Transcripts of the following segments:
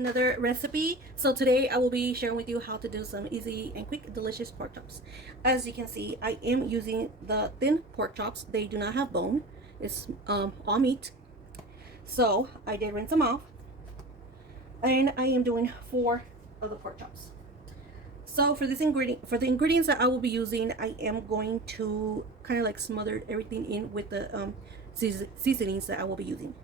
another recipe. So today I will be sharing with you how to do some easy and quick delicious pork chops. As you can see, I am using the thin pork chops. They do not have bone. It's all meat. So I did rinse them off, and I am doing 4 of the pork chops. So for the ingredients that I will be using, I am going to kind of like smother everything in with the seasonings that I will be using.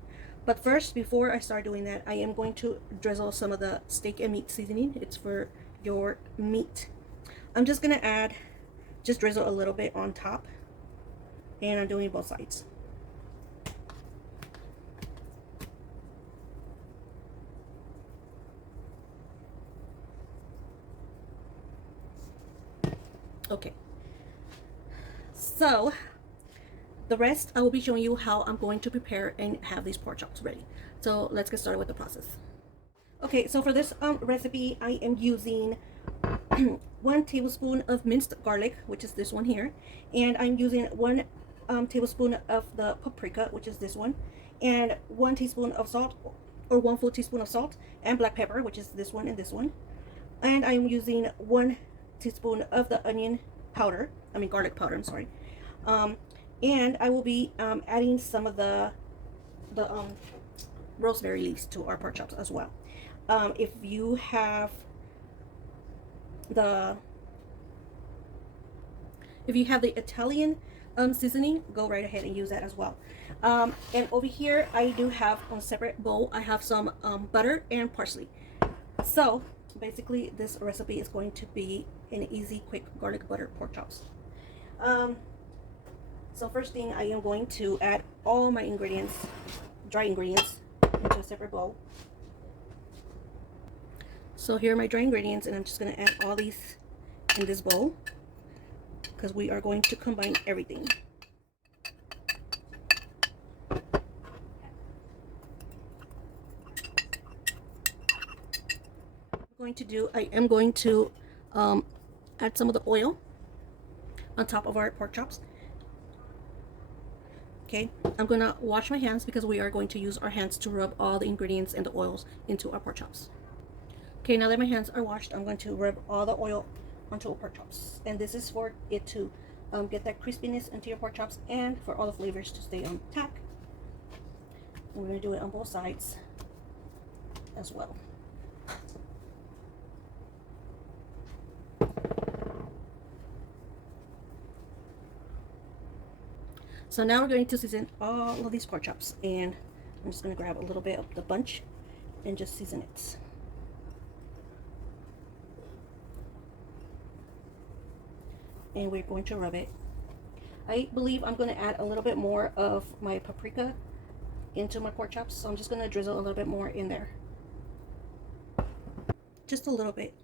But first, before I start doing that, I am going to drizzle some of the steak and meat seasoning. It's for your meat. I'm just gonna just drizzle a little bit on top, and I'm doing both sides. Okay, so the rest I will be showing you how I'm going to prepare and have these pork chops ready. So let's get started with the process. Okay, so for this recipe, I am using 1 tablespoon of minced garlic, which is this one here, and I'm using 1 tablespoon of the paprika, which is this one, and 1 teaspoon of salt, or 1 full teaspoon of salt, and black pepper, which is this one and this one, and I'm using 1 teaspoon of the garlic powder, I'm sorry. And I will be adding some of the rosemary leaves to our pork chops as well. If you have the Italian seasoning, go right ahead and use that as well. And over here I do have, on a separate bowl, I have some butter and parsley. So basically this recipe is going to be an easy, quick garlic butter pork chops. So first thing, I am going to add all my ingredients, dry ingredients, into a separate bowl. So here are my dry ingredients, and I'm just going to add all these in this bowl because we are going to combine everything. I am going to add some of the oil on top of our pork chops. Okay, I'm gonna wash my hands because we are going to use our hands to rub all the ingredients and the oils into our pork chops. Okay, now that my hands are washed, I'm going to rub all the oil onto our pork chops, and this is for it to get that crispiness into your pork chops and for all the flavors to stay on tap. And we're gonna do it on both sides as well. So now we're going to season all of these pork chops, and I'm just going to grab a little bit of the bunch and just season it. And we're going to rub it. I believe I'm going to add a little bit more of my paprika into my pork chops, so I'm just going to drizzle a little bit more in there. Just a little bit.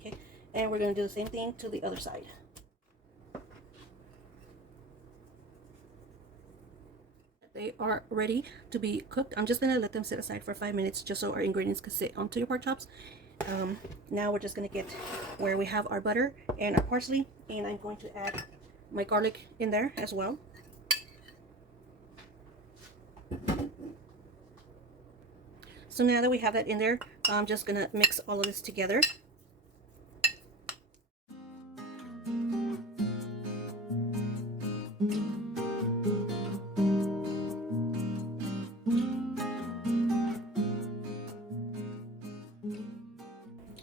Okay, and we're going to do the same thing to the other side. They are ready to be cooked. I'm just gonna let them sit aside for 5 minutes just so our ingredients can sit onto your pork chops. Now we're just gonna get where we have our butter and our parsley, and I'm going to add my garlic in there as well. So now that we have that in there, I'm just gonna mix all of this together.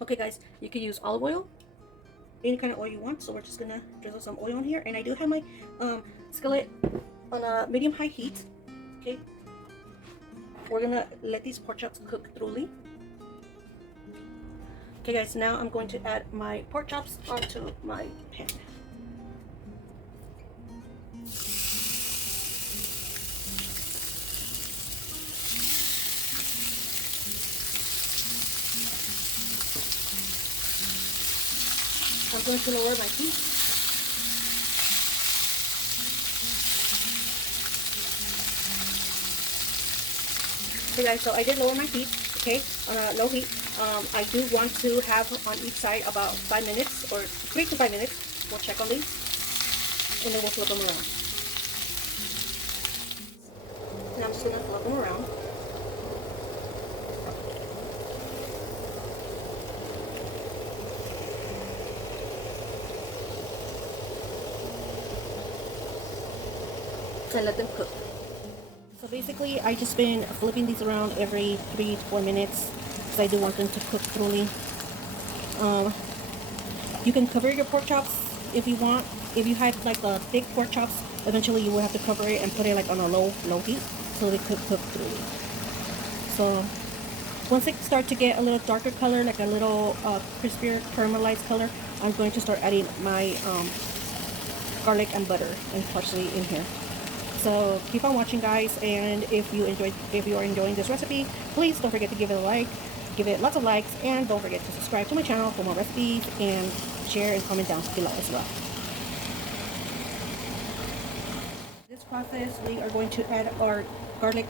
Okay guys, you can use olive oil, any kind of oil you want. So we're just gonna drizzle some oil on here, and I do have my skillet on a medium-high heat. Okay, we're gonna let these pork chops cook thoroughly. Okay guys, now I'm going to add my pork chops onto my pan. I'm going to lower my heat. Okay guys, so I did lower my heat, okay, on a low heat. I do want to have on each side about 5 minutes, or 3 to 5 minutes. We'll check on these, and then we'll flip them around. And I'm just going to flip them around. and let them cook. So basically, I just been flipping these around every 3 to 4 minutes because I do want them to cook thoroughly. You can cover your pork chops if you want. If you have like the thick pork chops, eventually you will have to cover it and put it like on a low heat so they cook thoroughly. So once they start to get a little darker color, like a little crispier caramelized color, I'm going to start adding my garlic and butter and parsley in here. So keep on watching, guys, and if you are enjoying this recipe, please don't forget to give it a like, give it lots of likes, and don't forget to subscribe to my channel for more recipes, and share and comment down below as well. This process, we are going to add our garlic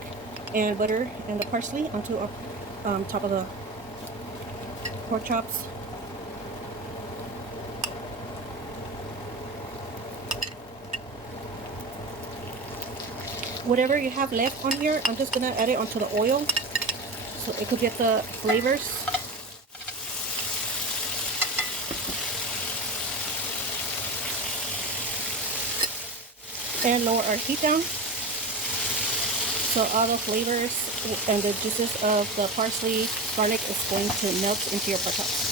and butter and the parsley onto our top of the pork chops. Whatever you have left on here, I'm just gonna add it onto the oil so it could get the flavors. And lower our heat down so all the flavors and the juices of the parsley, garlic is going to melt into your pork chops.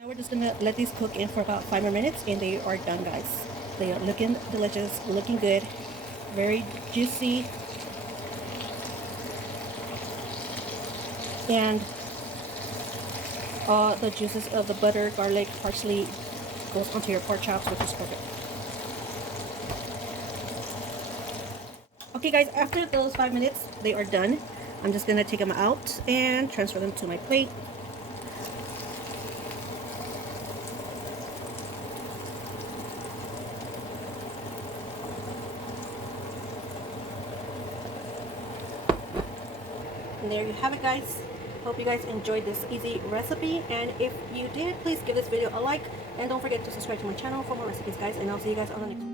Now we're just gonna let these cook in for about 5 more minutes, and they are done, guys. They are looking delicious, looking good, very juicy, and all the juices of the butter, garlic, parsley goes onto your pork chops, which is perfect. Okay, guys, after those 5 minutes, they are done. I'm just gonna take them out and transfer them to my plate. And there you have it, guys. Hope you guys enjoyed this easy recipe, and if you did, please give this video a like, and don't forget to subscribe to my channel for more recipes, guys, and I'll see you guys on the next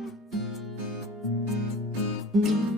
one.